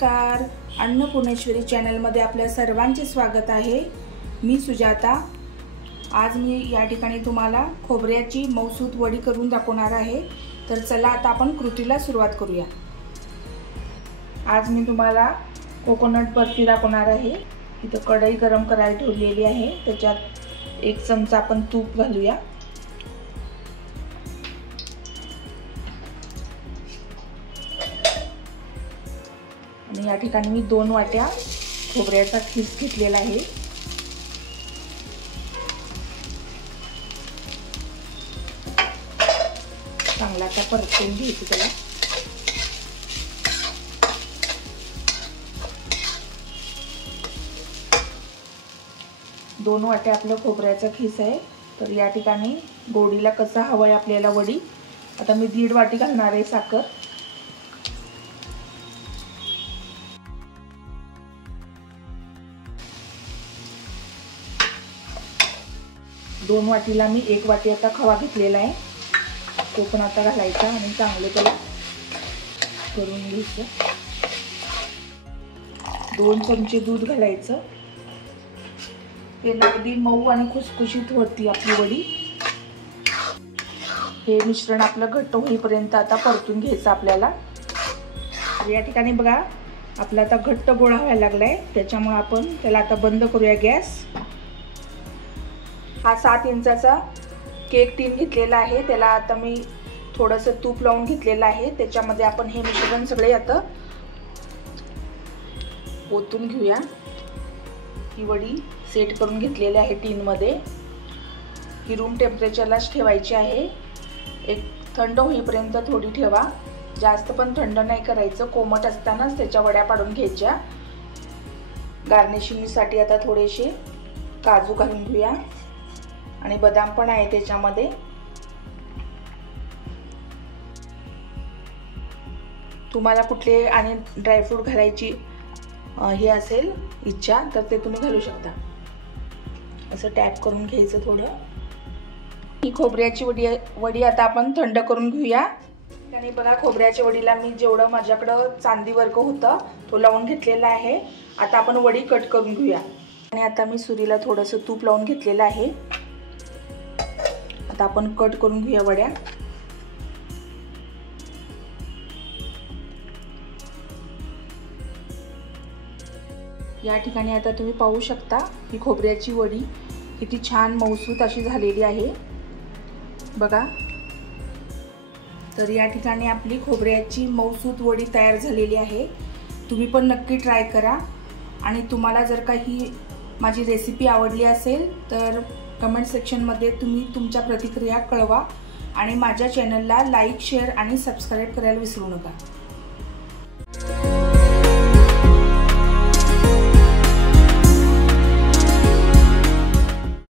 नमस्कार, अन्नपूर्णेश्वरी चॅनलमध्ये आपल्या सर्वांचे स्वागत आहे। मी सुजाता। आज मी या ठिकाणी तुम्हाला खोबऱ्याची मऊसूत वडी करून दाखवणार आहे। तर चला आता आपण कृतीला सुरुवात करूया। आज मी तुम्हाला कोकोनट बर्फी दाखवणार आहे। इथे कढई गरम करायला ठेवलेली आहे, त्याच्यात 1 चमचा आपण तूप घालूया। आणि या ठिकाणी मी 2 वाट्या खोबऱ्याचा खीस घेतलेला आहे। चांगला आता परतून घ्यायचं त्याला। दोन वाट्या आपलं खोबऱ्याचा खीस आहे। तर या ठिकाणी गोडीला कसा हवाय आपल्याला वडी, आता मी 1.5 वाटी घालणार आहे साखर। 2 वाटीला मी 1 वाटी आता खवा घेतलेला आहे, तो पण आता घालायचा आणि चांगले त्याला करून घ्यायचं। 2 चमचे दूध घालायचं। ते अगदी मऊ आणि खुसखुशीत होती आपली वडी। हे मिश्रण आपलं घट्ट होईपर्यंत आता परतून घ्यायचं आपल्याला। या ठिकाणी बघा आपला आता घट्ट गोळा व्हायला लागलाय, त्याच्यामुळे आपण त्याला आता बंद करूया गॅस। हा 7 इंचाचा केक टीन घेतलेला आहे, त्याला आता मी थोडंसं तूप लावून घेतलेलं आहे। त्याच्यामध्ये आपण हे मिश्रण सगळे आता ओतून घेऊया। ही वडी सेट करून घेतलेली आहे टीन मध्ये। ही रूम टेम्परेचरलाच ठेवायची आहे। एक थंड होईपर्यंत थोडी ठेवा, जास्त पण थंड नाही करायचं। कोमट असतानाच त्याच्या वड्या पाडून घ्यायच्या। गार्निशिंगसाठी आता थोडेसे काजू घालून घेऊया आणि बदाम पण आहे त्याच्यामध्ये। तुम्हाला कुठले आणि ड्रायफ्रूट घालायची हे असेल इच्छा तर ते तुम्ही घालू शकता। असं टॅप करून घ्यायचं थोडं। ही खोबऱ्याची वडी आता आपण थंड करून घेऊया। आणि बघा खोबऱ्याच्या वडीला मी जेवढं माझ्याकडं चांदी वर्क होतं तो लावून घेतलेला आहे। आता आपण वडी कट करून घेऊया। आणि आता मी सुरीला थोडंसं तूप लावून घेतलेलं आहे। आता आपण कट करून घेऊया वड्या। या ठिकाणी आता तुम्ही पाहू शकता ही खोबऱ्याची वडी किती छान मऊसूत अशी झालेली आहे बघा। तर या ठिकाणी आपली खोबऱ्याची मऊसूत वडी तयार झालेली आहे। तुम्ही पण नक्की ट्राय करा। आणि तुम्हाला जर काही माझी रेसिपी आवडली असेल तर कमेंट सेक्शनमध्ये तुम्ही तुमच्या प्रतिक्रिया कळवा। आणि माझ्या चॅनलला लाईक, शेअर आणि सबस्क्राईब करायला विसरू नका।